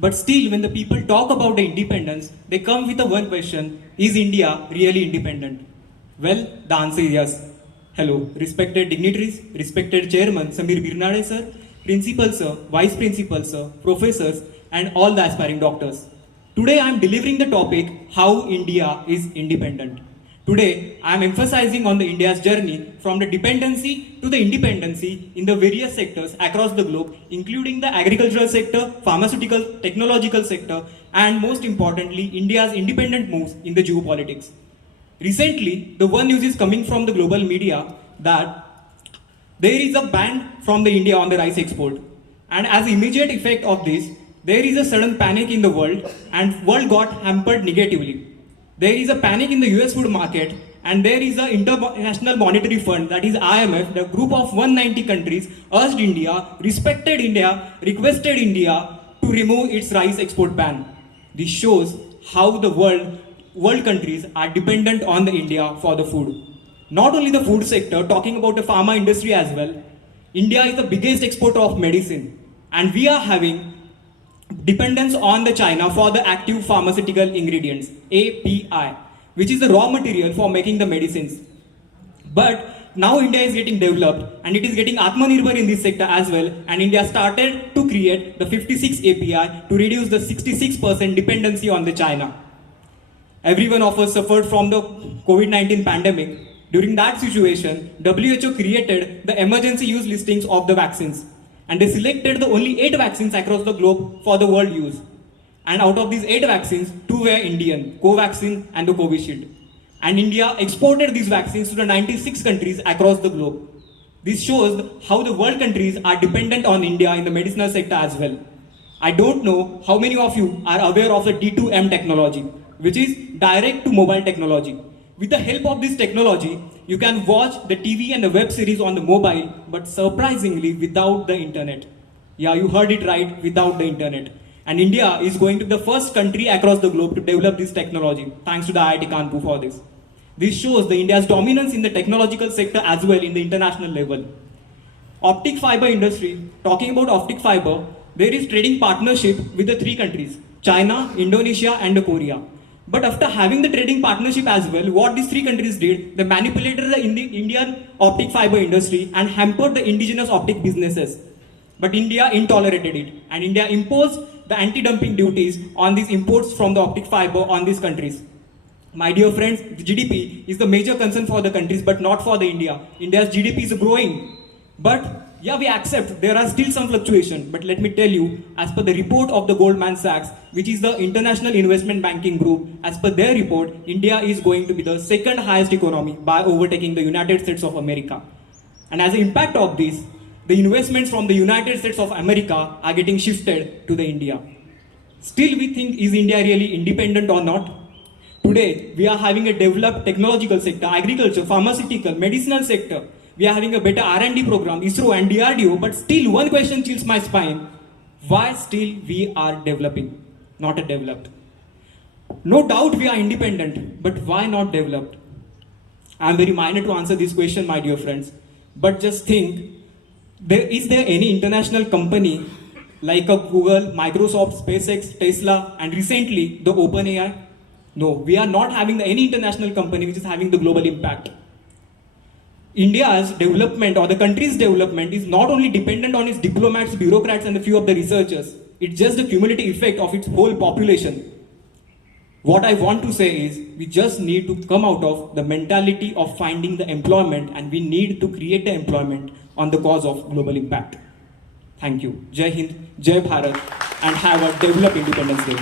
But still, when the people talk about the independence, they come with a one question: is India really independent? Well, the answer is yes. Hello, respected dignitaries, respected chairman Samir Birnade sir, principal sir, vice principal sir, professors, and all the aspiring doctors. Today I am delivering the topic how India is independent. Today I am emphasizing on the India's journey from the dependency to the independency in the various sectors across the globe, including the agricultural sector, pharmaceutical, technological sector, and most importantly, India's independent moves in the geopolitics. Recently, the one news is coming from the global media that there is a ban from the India on the rice export. And as immediate effect of this, there is a sudden panic in the world and world got hampered negatively. There is a panic in the US food market and there is an International Monetary Fund, that is IMF, the group of 190 countries urged India, respected India, requested India to remove its rice export ban. This shows how the world countries are dependent on the India for the food. Not only the food sector, talking about the pharma industry as well, India is the biggest exporter of medicine and we are having dependence on the China for the active pharmaceutical ingredients, API, which is the raw material for making the medicines. But now India is getting developed and it is getting Atmanirbhar in this sector as well, and India started to create the 56 API to reduce the 66% dependency on the China. Everyone of us suffered from the COVID-19 pandemic. During that situation, WHO created the emergency use listings of the vaccines. And they selected the only 8 vaccines across the globe for the world use. And out of these 8 vaccines, 2 were Indian, Covaxin and the Covishield. And India exported these vaccines to the 96 countries across the globe. This shows how the world countries are dependent on India in the medicinal sector as well. I don't know how many of you are aware of the D2M technology, which is direct to mobile technology. With the help of this technology, you can watch the TV and the web series on the mobile, but surprisingly without the internet. Yeah, you heard it right, without the internet. And India is going to be the first country across the globe to develop this technology, thanks to the IIT Kanpur for this. This shows the India's dominance in the technological sector as well in the international level. Optic fiber industry, talking about optic fiber, there is trading partnership with the 3 countries, China, Indonesia and Korea. But after having the trading partnership as well, what these 3 countries did, they manipulated the Indian optic fiber industry and hampered the indigenous optic businesses. But India intolerated it, and India imposed the anti-dumping duties on these imports from the optic fiber on these countries. My dear friends, the GDP is the major concern for the countries, but not for the India. India's GDP is growing, but yeah, we accept there are still some fluctuation, but let me tell you, as per the report of the Goldman Sachs, which is the international investment banking group, as per their report, India is going to be the 2nd highest economy by overtaking the United States of America. And as an impact of this, the investments from the United States of America are getting shifted to the India. Still we think, is India really independent or not? Today, we are having a developed technological sector, agriculture, pharmaceutical, medicinal sector. We are having a better R&D program, ISRO and DRDO, but still one question chills my spine. Why still we are developing, not developed? No doubt we are independent, but why not developed? I am very minor to answer this question, my dear friends. But just think, is there any international company like a Google, Microsoft, SpaceX, Tesla, and recently the OpenAI? No, we are not having any international company which is having the global impact. India's development or the country's development is not only dependent on its diplomats, bureaucrats and a few of the researchers. It's just the cumulative effect of its whole population. What I want to say is, we just need to come out of the mentality of finding the employment, and we need to create the employment on the cause of global impact. Thank you. Jai Hind, Jai Bharat, and have a developed Independence Day.